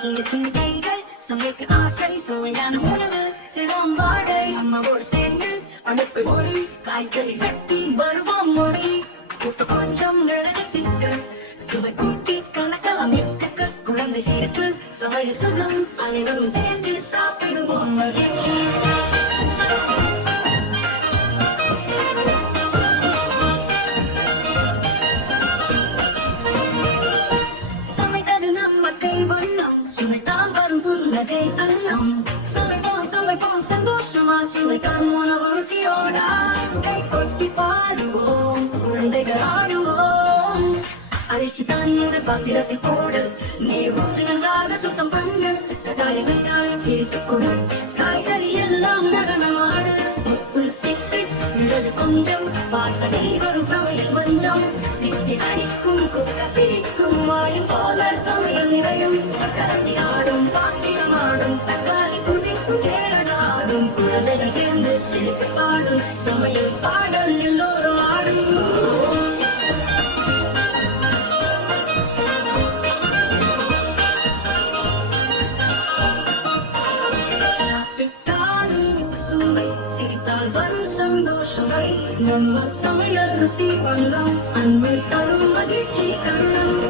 சின்ன சின்ன கைகள் சமைக்க ஆசை சுவையான உணவு சிலம் வாழை அம்மாவோடு சேர்ந்து அடுப்பு ஒளி காய்கறி வெட்டி வருவோம் மொழி உப்பு கொஞ்சம் மிளகு சிக்க சுவை கூட்டி கலக்கலாம் இட்டுக்க குழந்தை சேர்த்து சமையல் சுகம் அனைவரும் சேர்ந்து சாப்பிடுவோம் மகிழ்ச்சி. சுமைத்தான் வரும் புன்னகை அன்னம் சமைப்போம் சமைப்போம் சந்தோஷமா சுவைத்தான் உணவு ருசியோடா கை கொட்டி பாடுவோம் குழந்தைகள் ஆடுவோம். அரிசி தானியங்கள் பாத்திரத்தை போடு நீர் ஊற்றி நன்றாக சுத்தம் பண்ணு தக்காளி வெங்காயம் சேர்த்து கொடு காய்கறி எல்லாம் நடனமாடு உப்பு சிக்கி மிளகு கொஞ்சம் வாசனை வரும் சமையல் கொஞ்சம் சிக்கி அடிக்கும் குக்க சிரிக்கும் வாயும் போல சமையல் நிறையும் கரண்டி ஆடும் பாத்திரம் ஆடும் தக்காளி குதிக்கும் கேரடாடும் குழந்தைகள் சேர்ந்து சிரித்து பாடும் சமையல் பாடல் எல்லோரும் ஆடும். வரும் சந்தோஷமை நம்ம சமையல் ருசி வந்தோம் அன்பு தரும் மகிழ்ச்சி தருணம்.